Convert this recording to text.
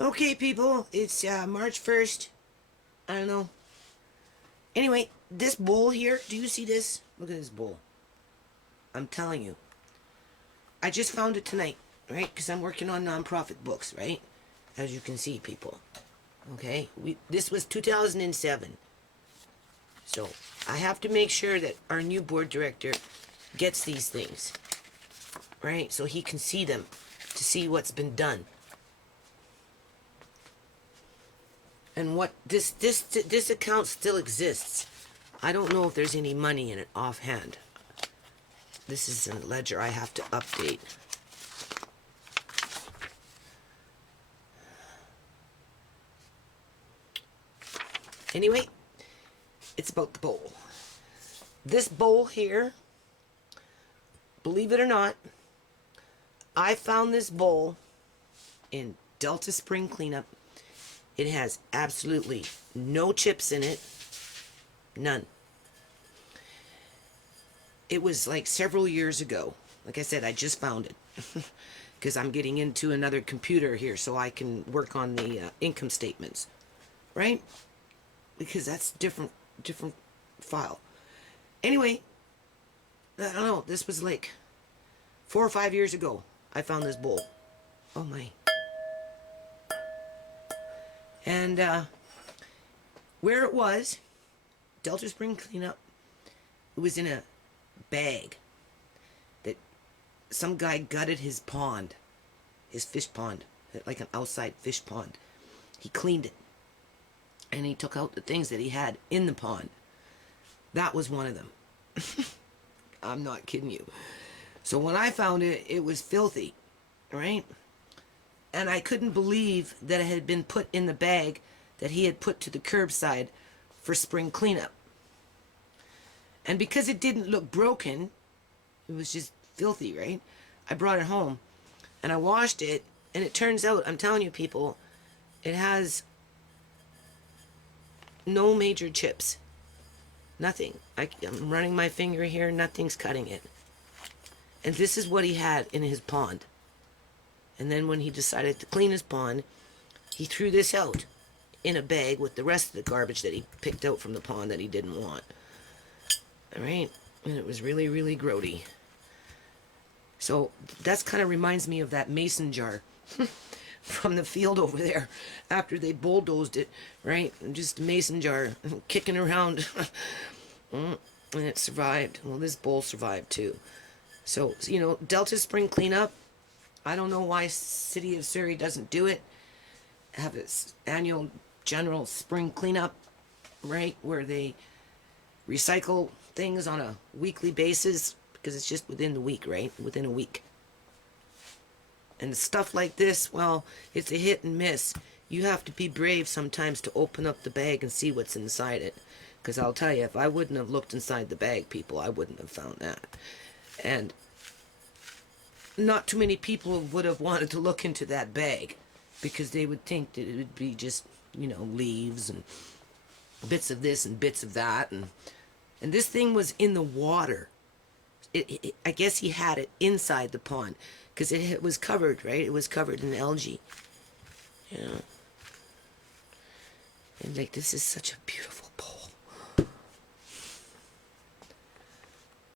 Okay, people, it's March 1st. I don't know. Anyway, this bowl here, do you see this? Look at this bowl. I'm telling you. I just found it tonight, right? Because I'm working on nonprofit books, right? As you can see, people. Okay? This was 2007. So, I have to make sure that our new board director gets these things, right? So he can see them, to see what's been done. And what this account still exists. I don't know if there's any money in it offhand. This is a ledger I have to update. Anyway, it's about the bowl. This bowl here, believe it or not, I found this bowl in Delta Spring Cleanup. It has absolutely no chips in it. None. It was like several years ago. Like I said, I just found it. Because I'm getting into another computer here so I can work on the income statements. Right? Because that's different file. Anyway, I don't know. This was like 4 or 5 years ago. I found this bowl. Oh my. And where it was, Delta Spring Cleanup, it was in a bag that some guy gutted his pond, his fish pond, like an outside fish pond. He cleaned it. And he took out the things that he had in the pond. That was one of them. I'm not kidding you. So when I found it, it was filthy, right? And I couldn't believe that it had been put in the bag that he had put to the curbside for spring cleanup. And because it didn't look broken, it was just filthy, right? I brought it home and I washed it, and it turns out, I'm telling you people, it has no major chips. Nothing. I'm running my finger here, nothing's cutting it. And this is what he had in his pond. And then when he decided to clean his pond, he threw this out in a bag with the rest of the garbage that he picked out from the pond that he didn't want. Alright? And it was really, really grody. So that's kind of reminds me of that mason jar from the field over there after they bulldozed it, right? Just a mason jar kicking around. And it survived. Well, this bowl survived too. So, you know, Delta Spring Cleanup, I don't know why City of Surrey doesn't do it. Have its annual general spring cleanup, right? Where they recycle things on a weekly basis, because it's just within the week, right? Within a week. And stuff like this, well, it's a hit and miss. You have to be brave sometimes to open up the bag and see what's inside it. Because I'll tell you, if I wouldn't have looked inside the bag, people, I wouldn't have found that. And not too many people would have wanted to look into that bag, because they would think that it would be just, you know, leaves and bits of this and bits of that. And this thing was in the water. I guess he had it inside the pond, because it was covered, right? It was covered in algae. Yeah. And like, this is such a beautiful